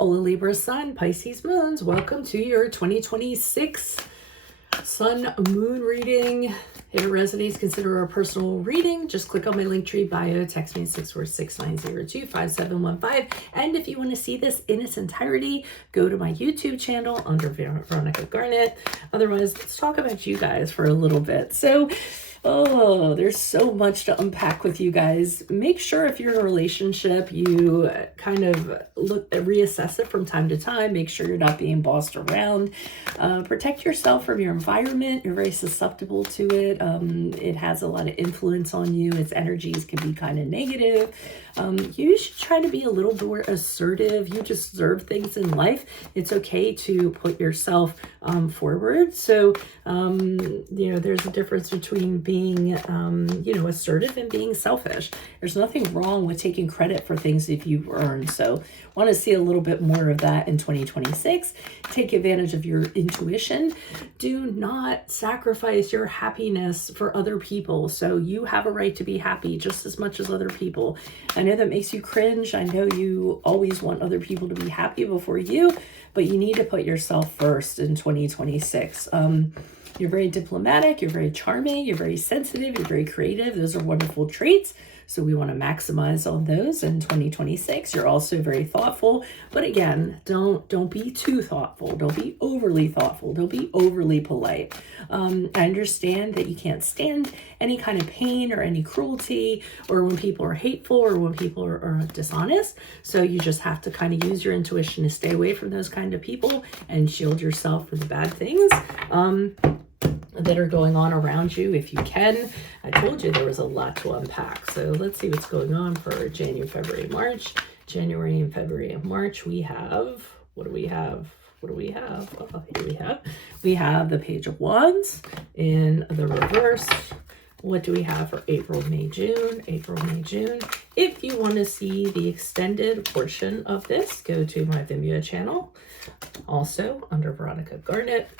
Hola Libra Sun, Pisces Moons, welcome to your 2026 Sun Moon reading. If it resonates, consider a personal reading. Just click on my Linktree bio, text me at 646-902-5715. And if you want to see this in its entirety, go to my YouTube channel under Veronica Garnet. Otherwise, let's talk about you guys for a little bit. So, there's so much to unpack with you guys. Make sure if you're in a relationship, you kind of reassess it from time to time. Make sure you're not being bossed around. Protect yourself from your environment. You're very susceptible to it. It has a lot of influence on you. Its energies can be kind of negative. You should try to be a little more assertive. You deserve things in life. It's okay to put yourself forward. So, there's a difference between being, assertive and being selfish. There's nothing wrong with taking credit for things that you've earned. So want to see a little bit more of that in 2026. Take advantage of your intuition. Do not sacrifice your happiness for other people. So you have a right to be happy just as much as other people. I know that makes you cringe. I know you always want other people to be happy before you, but you need to put yourself first in 2026. You're very diplomatic, you're very charming, you're very sensitive, you're very creative. Those are wonderful traits. So we want to maximize on those in 2026. You're also very thoughtful, but again, don't be too thoughtful. Don't be overly thoughtful. Don't be overly polite. I understand that you can't stand any kind of pain or any cruelty, or when people are hateful or when people are dishonest. So you just have to kind of use your intuition to stay away from those kind of people and shield yourself from the bad things that are going on around you if you can. I told you there was a lot to unpack. So let's see what's going on for January, February, March. January and February and March, we have, what do we have? Here we have the Page of Wands in the reverse. What do we have for April, May, June? April, May, June. If you want to see the extended portion of this, go to my Vimeo channel. Also under Veronica Garnet.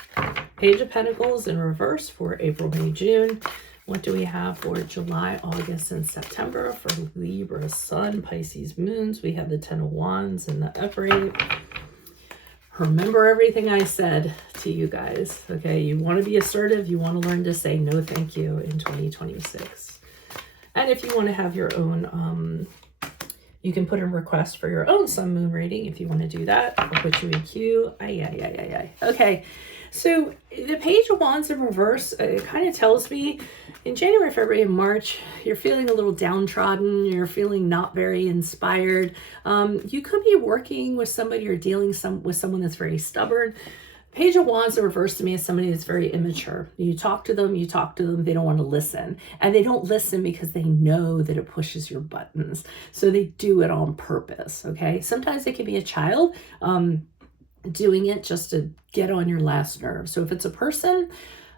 Page of Pentacles in reverse for April, May, June. What do we have for July, August, and September for Libra Sun, Pisces Moons? We have the Ten of Wands and the Upright. Remember everything I said to you guys, okay? You want to be assertive. You want to learn to say no thank you in 2026. And if you want to have your own, you can put in requests for your own Sun Moon reading if you want to do that. I'll put you in queue. Okay, so the Page of Wands in reverse, it kind of tells me in January, February, and March, you're feeling a little downtrodden. You're feeling not very inspired. You could be working with somebody or dealing with someone that's very stubborn. Page of Wands in reverse to me is somebody that's very immature. You talk to them, they don't want to listen. And they don't listen because they know that it pushes your buttons. So they do it on purpose, okay? Sometimes it can be a child doing it just to get on your last nerve. So if it's a person,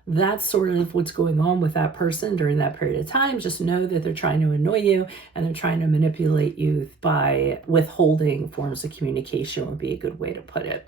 that's sort of what's going on with that person during that period of time. Just know that they're trying to annoy you and they're trying to manipulate you by withholding forms of communication would be a good way to put it.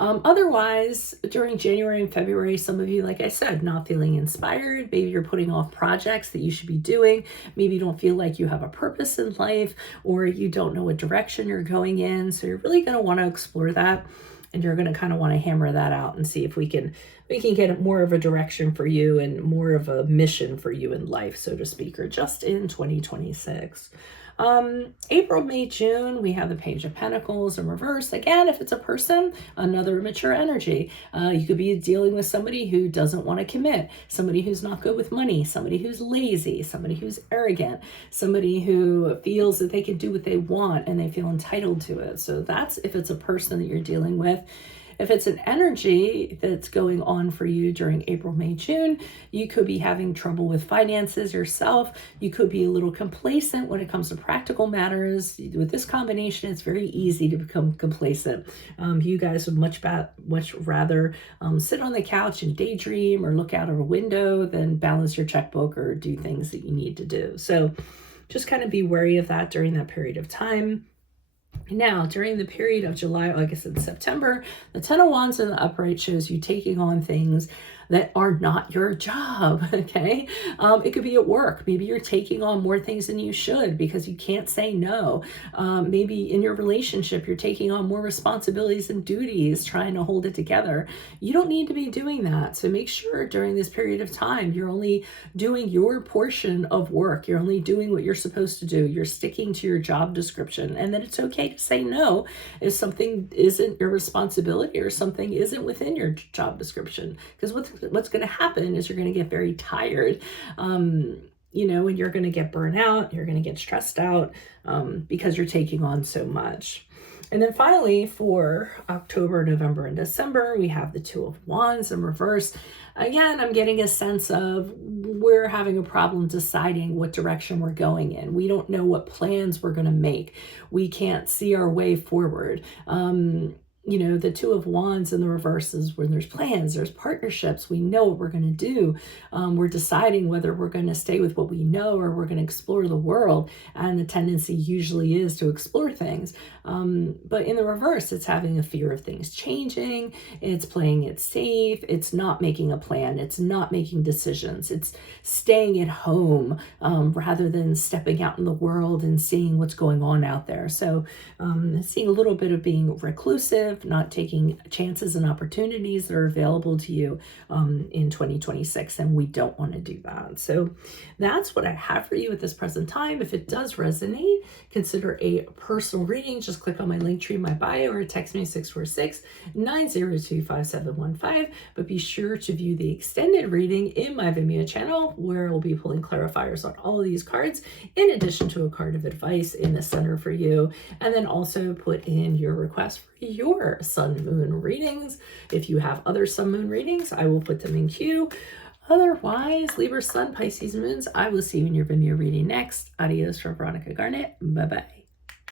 Otherwise, during January and February, some of you, like I said, not feeling inspired. Maybe you're putting off projects that you should be doing. Maybe you don't feel like you have a purpose in life, or you don't know what direction you're going in. So you're really going to want to explore that. And you're going to kind of want to hammer that out and see if we can get more of a direction for you and more of a mission for you in life, so to speak, or just in 2026. April, May, June, we have the Page of Pentacles in reverse. Again, if it's a person, another immature energy. You could be dealing with somebody who doesn't want to commit, somebody who's not good with money, somebody who's lazy, somebody who's arrogant, somebody who feels that they can do what they want and they feel entitled to it. So that's if it's a person that you're dealing with. If it's an energy that's going on for you during April, May, June, you could be having trouble with finances yourself. You could be a little complacent when it comes to practical matters. With this combination, it's very easy to become complacent. You guys would much rather sit on the couch and daydream or look out of a window than balance your checkbook or do things that you need to do. So just kind of be wary of that during that period of time. Now, during the period of July, August, and September, the Ten of Wands in the upright shows you taking on things that are not your job, okay? It could be at work. Maybe you're taking on more things than you should because you can't say no. Maybe in your relationship, you're taking on more responsibilities and duties, trying to hold it together. You don't need to be doing that. So make sure during this period of time, you're only doing your portion of work. You're only doing what you're supposed to do. You're sticking to your job description, and then it's okay to say no if something isn't your responsibility or something isn't within your job description. Because what's going to happen is you're going to get very tired, and you're going to get burnt out, you're going to get stressed out because you're taking on so much. And then finally, for October, November, and December, we have the Two of Wands in reverse. Again, I'm getting a sense of we're having a problem deciding what direction we're going in. We don't know what plans we're going to make. We can't see our way forward. The Two of Wands in the reverse is when there's plans, there's partnerships. We know what we're going to do. We're deciding whether we're going to stay with what we know or we're going to explore the world. And the tendency usually is to explore things. But in the reverse, it's having a fear of things changing. It's playing it safe. It's not making a plan. It's not making decisions. It's staying at home rather than stepping out in the world and seeing what's going on out there. So seeing a little bit of being reclusive, not taking chances and opportunities that are available to you in 2026, and we don't want to do that. So that's what I have for you at this present time. If it does resonate, consider a personal reading. Just click on my link tree in my bio or text me 646-902-5715. But be sure to view the extended reading in my Vimeo channel, where we'll be pulling clarifiers on all of these cards, in addition to a card of advice in the center for you. And then also put in your request for your sun moon readings. If you have other sun moon readings, I will put them in queue. Otherwise, Libra, Sun, Pisces, Moons, I will see you in your Vimeo reading next. Adios from Veronica Garnet. Bye-bye.